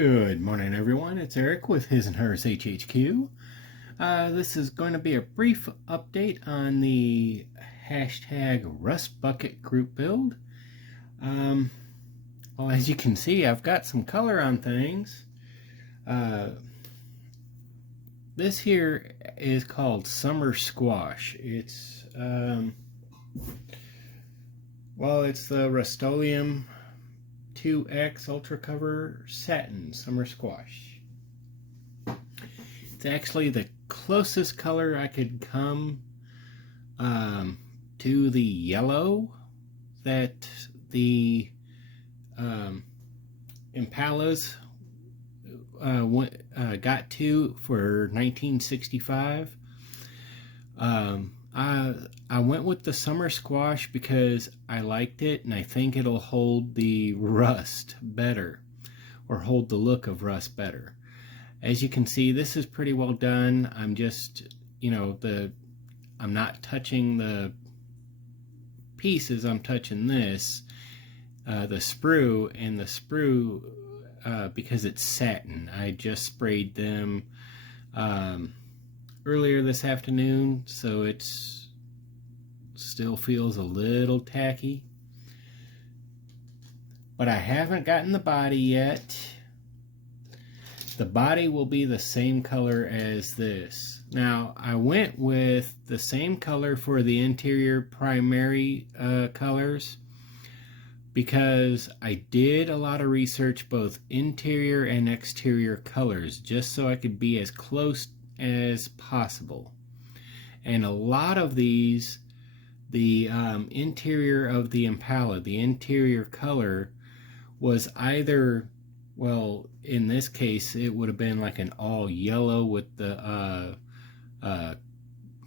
Good morning, everyone. It's Eric with His&Hers HHQ. This is going to be a brief update on the hashtag Rust Bucket group build. Well, as you can see, I've got some color on things. This here is called Summer Squash. It's the Rust-Oleum 2X Ultra Cover Satin Summer Squash. It's actually the closest color I could come to the yellow that the Impalas got to for 1965. I went with the Summer Squash because I liked it and I think it'll hold the rust better, or hold the look of rust better. As you can see, this is pretty well done. I'm just, I'm not touching the pieces, I'm touching this, the sprue, and the sprue, because it's satin, I just sprayed them earlier this afternoon, so it's still feels a little tacky. But I haven't gotten the body yet. The body will be the same color as this. Now, I went with the same color for the interior primary colors because I did a lot of research, both interior and exterior colors, just so I could be as close as possible. And a lot of these, the interior of the Impala, the interior color was either, well, in this case it would have been like an all yellow with the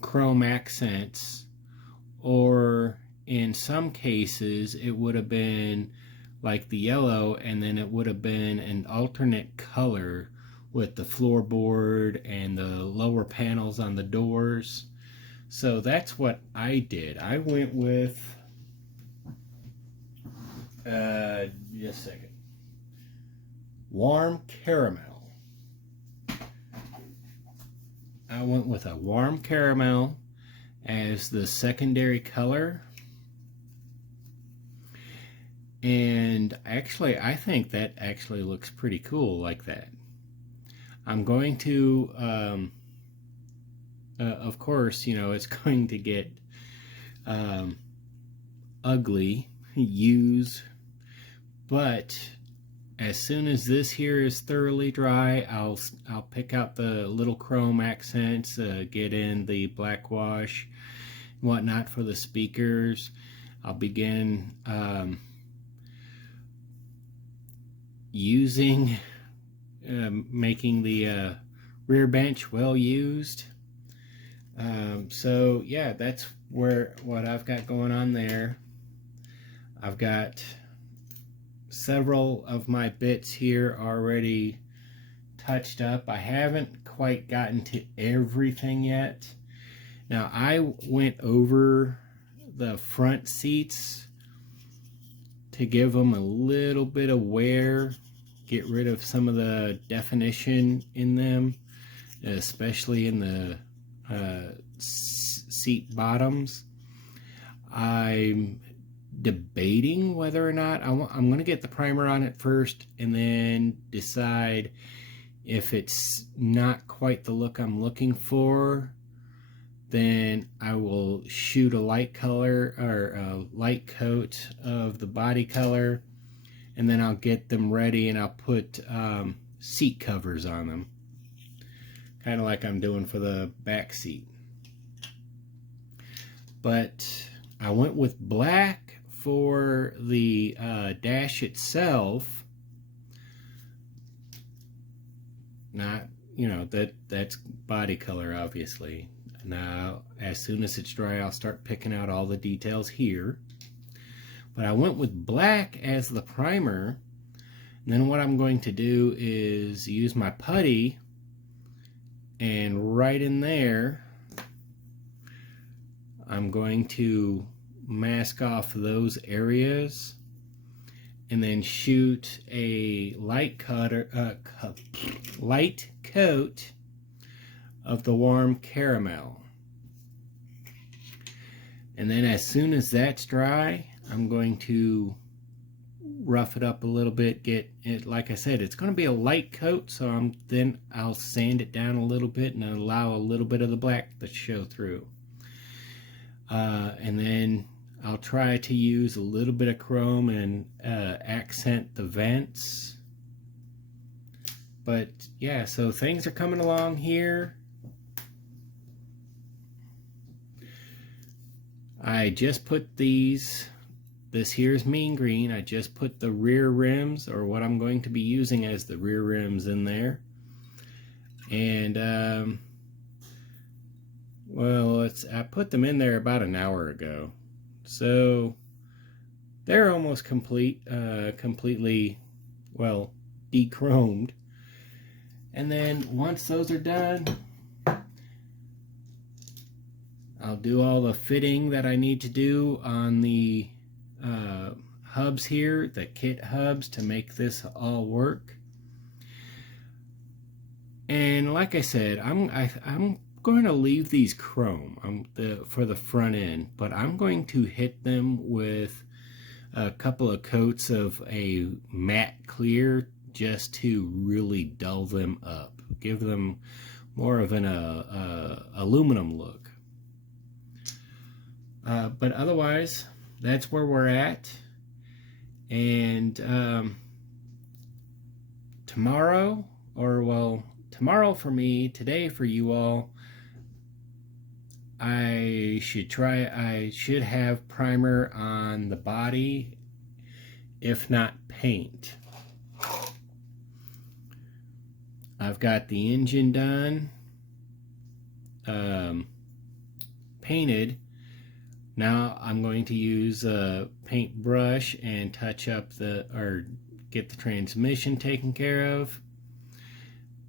chrome accents, or in some cases it would have been like the yellow and then it would have been an alternate color with the floorboard and the lower panels on the doors. So that's what I did. I went with, just a second, warm caramel. I went with a warm caramel as the secondary color. And actually, I think that actually looks pretty cool like that. I'm going to, of course, it's going to get ugly, used, but as soon as this here is thoroughly dry, I'll pick out the little chrome accents, get in the black wash, and whatnot for the speakers. I'll begin making the rear bench well used. So yeah, that's what I've got going on there. I've got several of my bits here already touched up. I haven't quite gotten to everything yet. Now, I went over the front seats to give them a little bit of wear, get rid of some of the definition in them, especially in the seat bottoms. I'm debating whether or not I'm going to get the primer on it first and then decide if it's not quite the look I'm looking for, then I will shoot a light color or a light coat of the body color, and then I'll get them ready and I'll put seat covers on them, kind of like I'm doing for the back seat. But I went with black for the dash itself. Not, that's body color, obviously. Now, as soon as it's dry, I'll start picking out all the details here. But I went with black as the primer. And then what I'm going to do is use my putty, and right in there, I'm going to mask off those areas and then shoot a light coat of the warm caramel. And then as soon as that's dry, I'm going to rough it up a little bit, get it, like I said, it's going to be a light coat, so then I'll sand it down a little bit and allow a little bit of the black to show through. And then I'll try to use a little bit of chrome and accent the vents. But yeah, so things are coming along here. I just put this here's mean green. I just put the rear rims, or what I'm going to be using as the rear rims, in there. And well, I put them in there about an hour ago, so they're almost completely, well, de-chromed. And then once those are done, I'll do all the fitting that I need to do on the hubs here, the kit hubs, to make this all work. And like I said, I'm going to leave these chrome for the front end, but I'm going to hit them with a couple of coats of a matte clear just to really dull them up, give them more of an aluminum look. But otherwise, that's where we're at. And tomorrow, or well, tomorrow for me, today for you all, I should have primer on the body, if not paint. I've got the engine done, painted. Now I'm going to use a paintbrush and touch up get the transmission taken care of.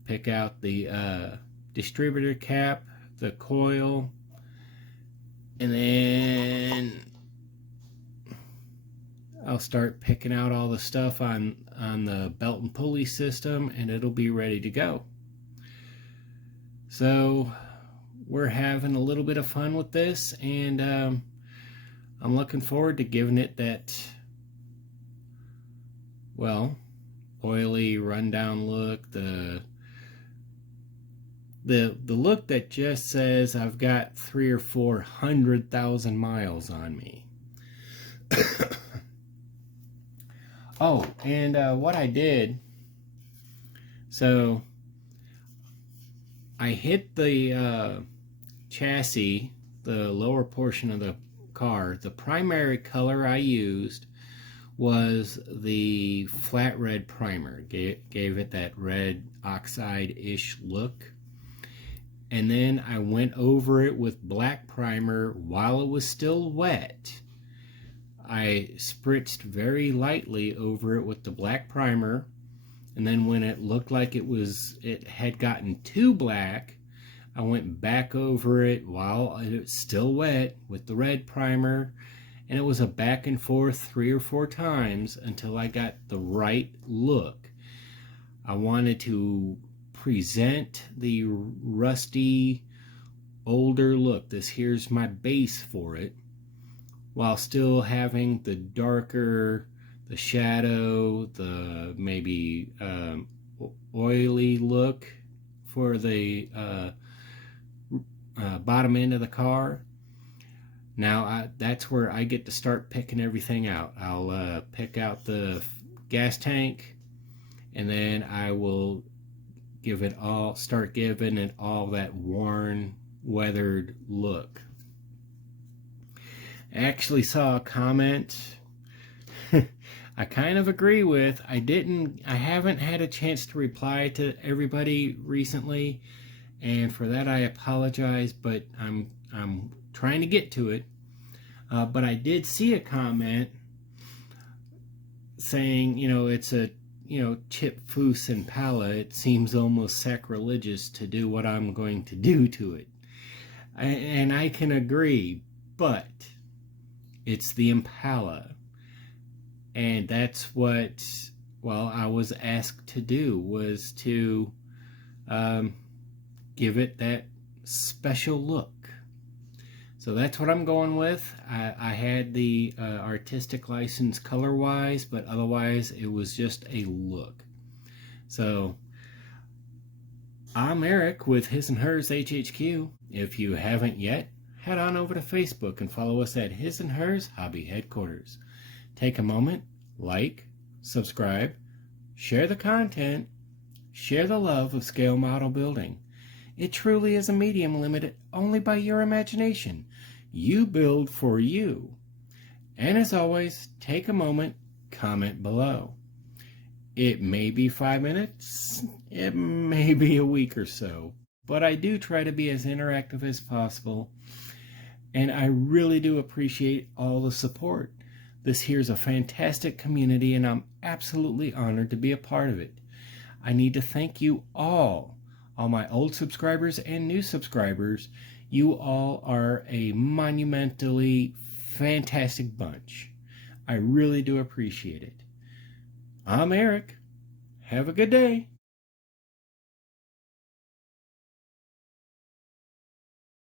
Pick out the distributor cap, the coil, and then I'll start picking out all the stuff on the belt and pulley system, and it'll be ready to go. So we're having a little bit of fun with this, and I'm looking forward to giving it that, well, oily, rundown look, the look that just says I've got 300,000 or 400,000 miles on me. Oh, and what I did, so I hit the chassis, the lower portion of the car. The primary color I used was the flat red primer. Gave it that red oxide-ish look. And then I went over it with black primer while it was still wet. I spritzed very lightly over it with the black primer, and then when it looked like it had gotten too black, I went back over it while it was still wet with the red primer, and it was a back and forth 3 or 4 times until I got the right look. I wanted to present the rusty, older look. This here's my base for it, while still having the darker, the shadow, the maybe oily look for the bottom end of the car. Now that's where I get to start picking everything out. I'll pick out the gas tank, and then I will start giving it all that worn, weathered look. I actually saw a comment I kind of agree with. I haven't had a chance to reply to everybody recently, and for that I apologize, but I'm trying to get to it. But I did see a comment saying, it's a chip, foose, and pala. It seems almost sacrilegious to do what I'm going to do to it. And I can agree, but it's the Impala. And that's what, well, I was asked to do, was to give it that special look. So that's what I'm going with. I had the artistic license color-wise, but otherwise it was just a look. So I'm Eric with His&Hers HHQ. If you haven't yet, head on over to Facebook and follow us at His&Hers Hobby Headquarters. Take a moment, like, subscribe, share the content, share the love of scale model building. It truly is a medium limited only by your imagination. You build for you. And as always, take a moment, comment below. It may be 5 minutes, it may be a week or so, but I do try to be as interactive as possible, and I really do appreciate all the support. This here's a fantastic community, and I'm absolutely honored to be a part of it. I need to thank you all my old subscribers and new subscribers. You all are a monumentally fantastic bunch. I really do appreciate it. I'm Eric. Have a good day.